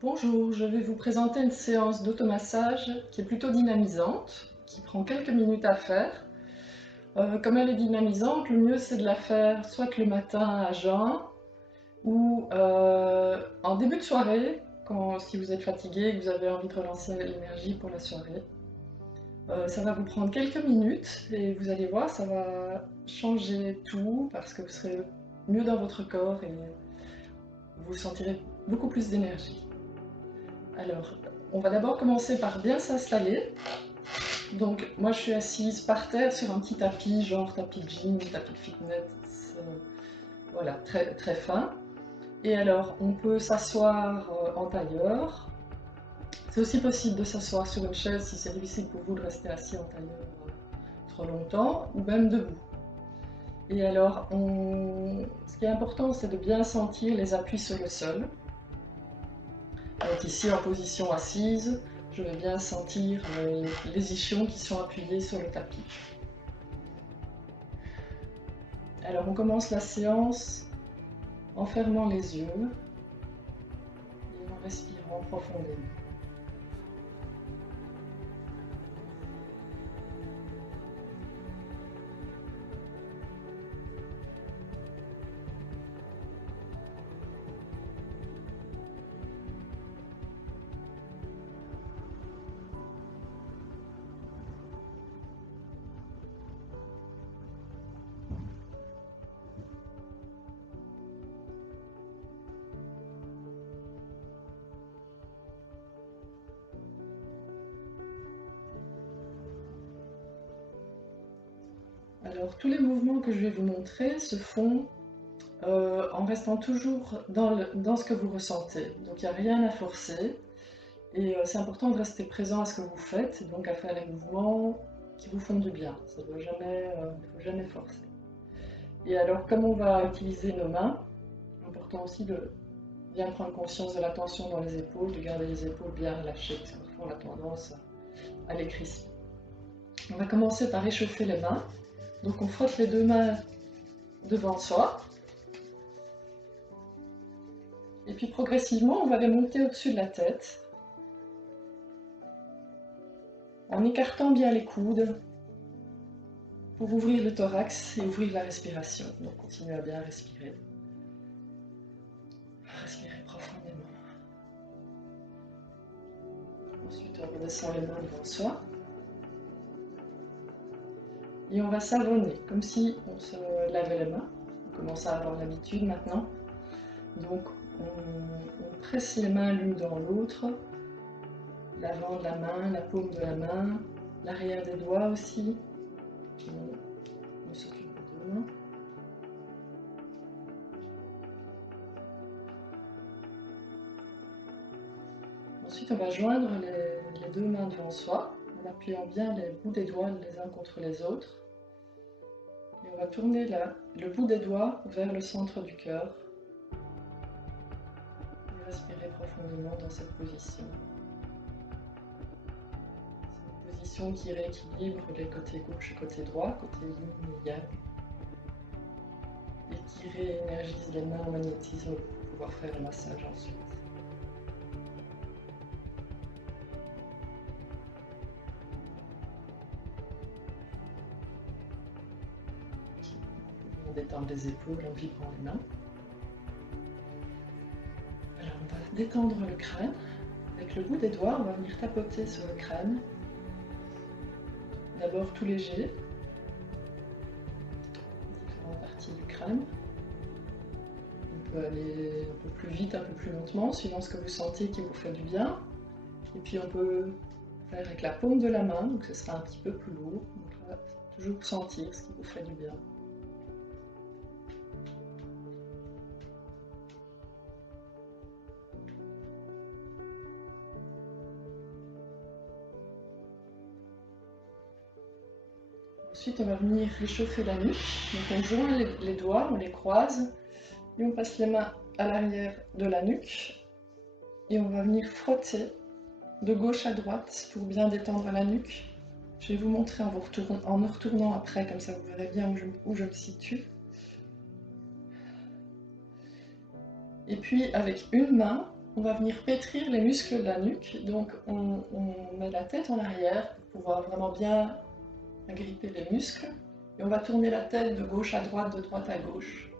Bonjour, je vais vous présenter une séance d'automassage qui est plutôt dynamisante, qui prend quelques minutes à faire. Comme elle est dynamisante, le mieux c'est de la faire soit le matin à jeun ou en début de soirée, si vous êtes fatigué et que vous avez envie de relancer l'énergie pour la soirée. Ça va vous prendre quelques minutes et vous allez voir, ça va changer tout parce que vous serez mieux dans votre corps et vous sentirez beaucoup plus d'énergie. Alors, on va d'abord commencer par bien s'installer. Donc, moi je suis assise par terre sur un petit tapis, genre tapis de gym, tapis de fitness, voilà, très, très fin. Et alors, on peut s'asseoir en tailleur. C'est aussi possible de s'asseoir sur une chaise si c'est difficile pour vous de rester assis en tailleur trop longtemps, ou même debout. Et alors, ce qui est important, c'est de bien sentir les appuis sur le sol. Donc ici, en position assise, je vais bien sentir les ischions qui sont appuyés sur le tapis. Alors on commence la séance en fermant les yeux et en respirant profondément. Alors tous les mouvements que je vais vous montrer se font en restant toujours dans ce que vous ressentez. Donc il n'y a rien à forcer et c'est important de rester présent à ce que vous faites, donc à faire les mouvements qui vous font du bien. Ça doit jamais, faut jamais forcer. Et alors comme on va utiliser nos mains, important aussi de bien prendre conscience de la tension dans les épaules, de garder les épaules bien relâchées, parce que parfois on a tendance à les crisper. On va commencer par échauffer les mains. Donc on frotte les deux mains devant soi. Et puis progressivement, on va les monter au-dessus de la tête. En écartant bien les coudes pour ouvrir le thorax et ouvrir la respiration. Donc continuez à bien respirer. Respirez profondément. Ensuite, on redescend les mains devant soi. Et on va savonner, comme si on se lavait les mains. On commence à avoir l'habitude maintenant. Donc on presse les mains l'une dans l'autre, l'avant de la main, la paume de la main, l'arrière des doigts aussi. On s'occupe des deux mains. Ensuite, on va joindre les deux mains devant soi, en appuyant bien les bouts des doigts les uns contre les autres. Et on va tourner le bout des doigts vers le centre du cœur. Et respirer profondément dans cette position. C'est une position qui rééquilibre les côtés gauche et côté droit, côté yin et yang. Et qui réénergise les mains en magnétisme pour pouvoir faire le massage ensuite. On détend les épaules en vibrant les mains. Alors on va détendre le crâne. Avec le bout des doigts, on va venir tapoter sur le crâne. D'abord tout léger, différentes parties du crâne. On peut aller un peu plus vite, un peu plus lentement, suivant ce que vous sentez qui vous fait du bien. Et puis on peut faire avec la paume de la main, donc ce sera un petit peu plus lourd. Donc là, toujours sentir ce qui vous fait du bien. Ensuite, on va venir réchauffer la nuque. Donc on joint les doigts, on les croise et on passe les mains à l'arrière de la nuque. Et on va venir frotter de gauche à droite pour bien détendre la nuque. Je vais vous montrer en me retournant après, comme ça vous verrez bien où je me situe. Et puis avec une main, on va venir pétrir les muscles de la nuque. Donc on met la tête en arrière pour pouvoir vraiment bien agripper les muscles. Et on va tourner la tête de gauche à droite, de droite à gauche.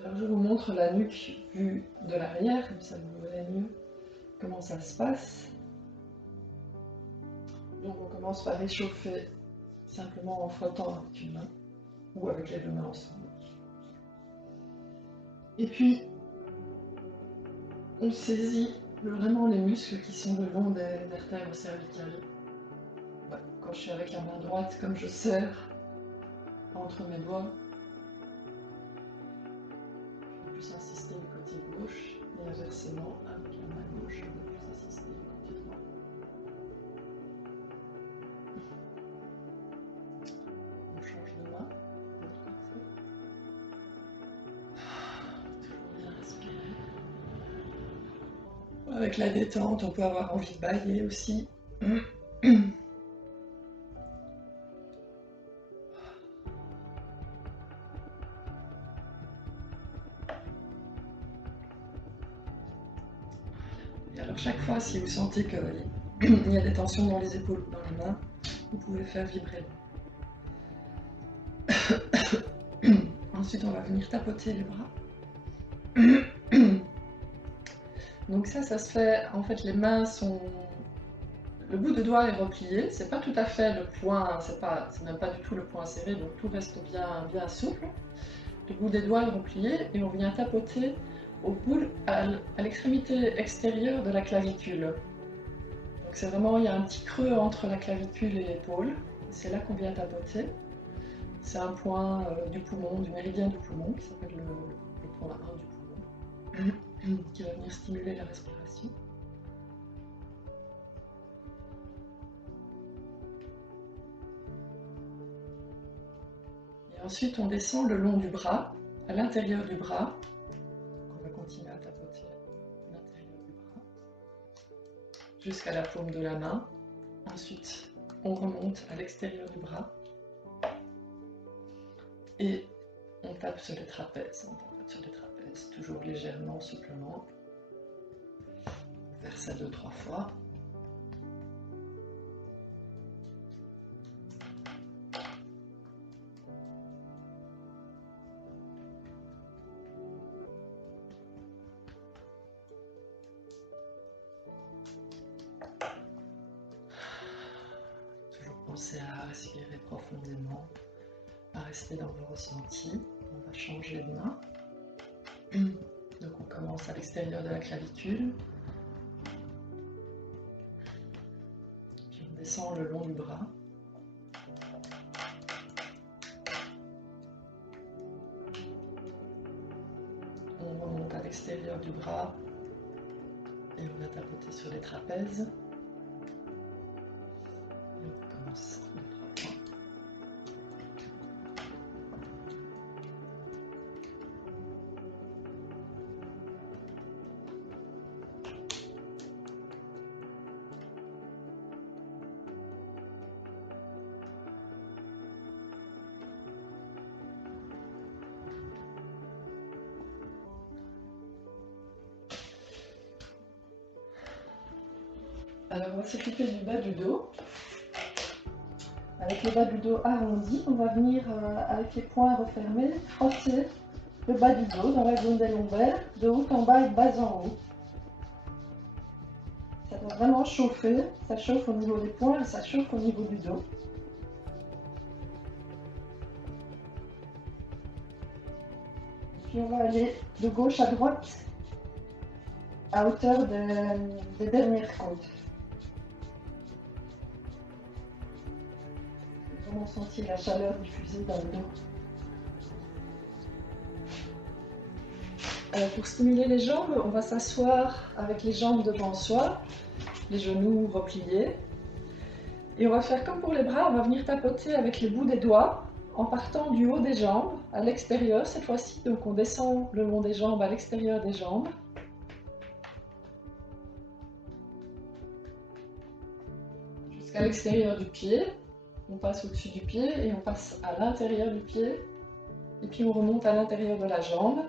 Alors je vous montre la nuque vue de l'arrière, comme ça vous verrez mieux comment ça se passe. Donc on commence par réchauffer simplement en frottant avec une main ou avec les deux mains ensemble. Et puis on saisit vraiment les muscles qui sont le long des vertèbres cervicales. Quand je suis avec la main droite, comme je serre entre mes doigts, je vais plus insister du côté gauche et inversement avec la main gauche, je vais plus insister du côté droit. On change de main, de l'autre côté. Toujours bien respirer. Avec la détente, on peut avoir envie de bâiller aussi. Et alors chaque fois, si vous sentez qu'il y a des tensions dans les épaules ou dans les mains, vous pouvez faire vibrer. Ensuite, on va venir tapoter les bras. Donc ça se fait, en fait, les mains sont... Le bout de doigt est replié, c'est pas tout à fait le poing, c'est même pas du tout le poing serré, donc tout reste bien souple. Le bout des doigts est replié et on vient tapoter à l'extrémité extérieure de la clavicule. Donc c'est vraiment, il y a un petit creux entre la clavicule et l'épaule, c'est là qu'on vient tapoter. C'est un point du poumon, du méridien du poumon, qui s'appelle le point 1 du poumon, qui va venir stimuler la respiration. Et ensuite, on descend le long du bras, à l'intérieur du bras. On va continuer à tapoter à l'intérieur du bras, jusqu'à la paume de la main. Ensuite, on remonte à l'extérieur du bras. Et on tape sur les trapèzes, toujours légèrement, souplement. On va faire ça 2-3 fois. Toujours penser à respirer profondément, à rester dans vos ressentis. On va changer de main. Donc on commence à l'extérieur de la clavicule. Puis on descend le long du bras. On remonte à l'extérieur du bras et on va tapoter sur les trapèzes. Et on recommence 2-3 fois. Alors on va s'occuper du bas du dos. Avec le bas du dos arrondi, on va venir avec les poings refermés frotter le bas du dos dans la zone des lombaires, de haut en bas et de bas en haut. Ça doit vraiment chauffer, ça chauffe au niveau des poings et ça chauffe au niveau du dos. Puis on va aller de gauche à droite à hauteur des dernières côtes. Vraiment sentir la chaleur diffusée dans le dos. Pour stimuler les jambes, on va s'asseoir avec les jambes devant soi, les genoux repliés. Et on va faire comme pour les bras, on va venir tapoter avec les bouts des doigts en partant du haut des jambes à l'extérieur cette fois-ci. Donc on descend le long des jambes à l'extérieur des jambes. Jusqu'à l'extérieur du pied. On passe au-dessus du pied et on passe à l'intérieur du pied. Et puis on remonte à l'intérieur de la jambe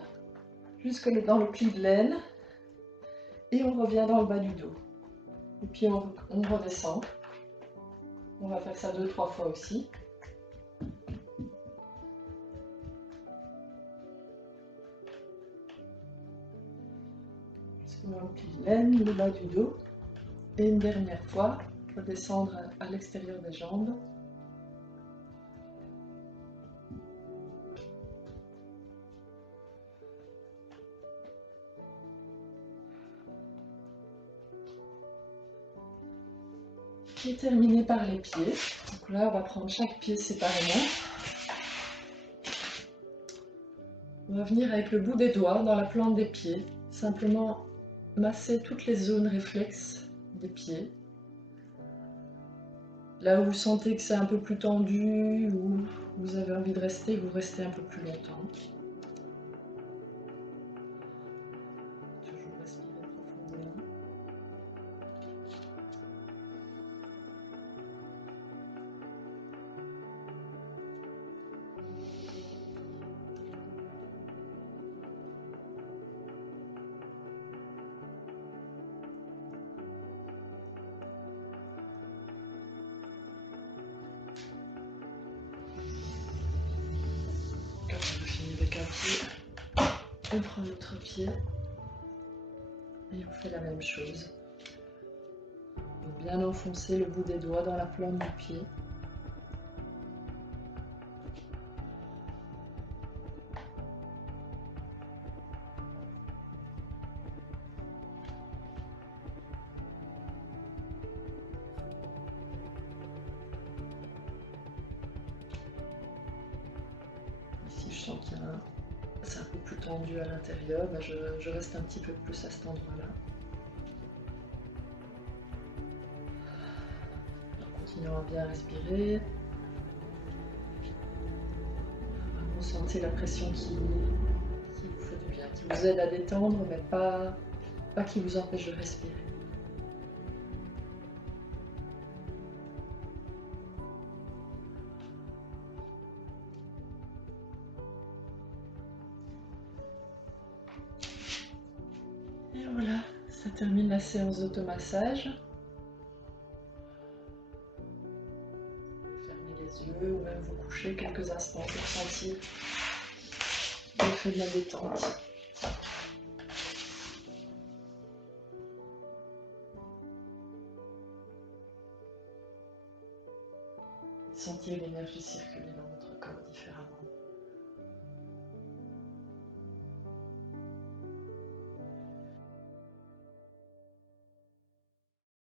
jusque dans le pli de l'aine et on revient dans le bas du dos. Et puis on redescend. On va faire ça 2-3 fois aussi. Jusque dans le pli de l'aine, le bas du dos. Et une dernière fois, redescendre à l'extérieur des jambes. Et terminer par les pieds. Donc là, on va prendre chaque pied séparément. On va venir avec le bout des doigts dans la plante des pieds. Simplement masser toutes les zones réflexes des pieds. Là où vous sentez que c'est un peu plus tendu, ou vous avez envie de rester, vous restez un peu plus longtemps. Toujours respirer profondément. Quand on a fini avec un pied, on prend l'autre pied et on fait la même chose. Donc bien enfoncer le bout des doigts dans la plante du pied. Si je sens qu'il y a c'est un peu plus tendu à l'intérieur, ben je reste un petit peu plus à cet endroit-là. Continuons à bien respirer. Vraiment sentez la pression qui vous fait du bien, qui vous aide à détendre, mais pas qui vous empêche de respirer. Et voilà, ça termine la séance d'automassage. Fermez les yeux ou même vous coucher quelques instants pour sentir l'effet de la détente. Sentir l'énergie circuler dans votre corps différemment.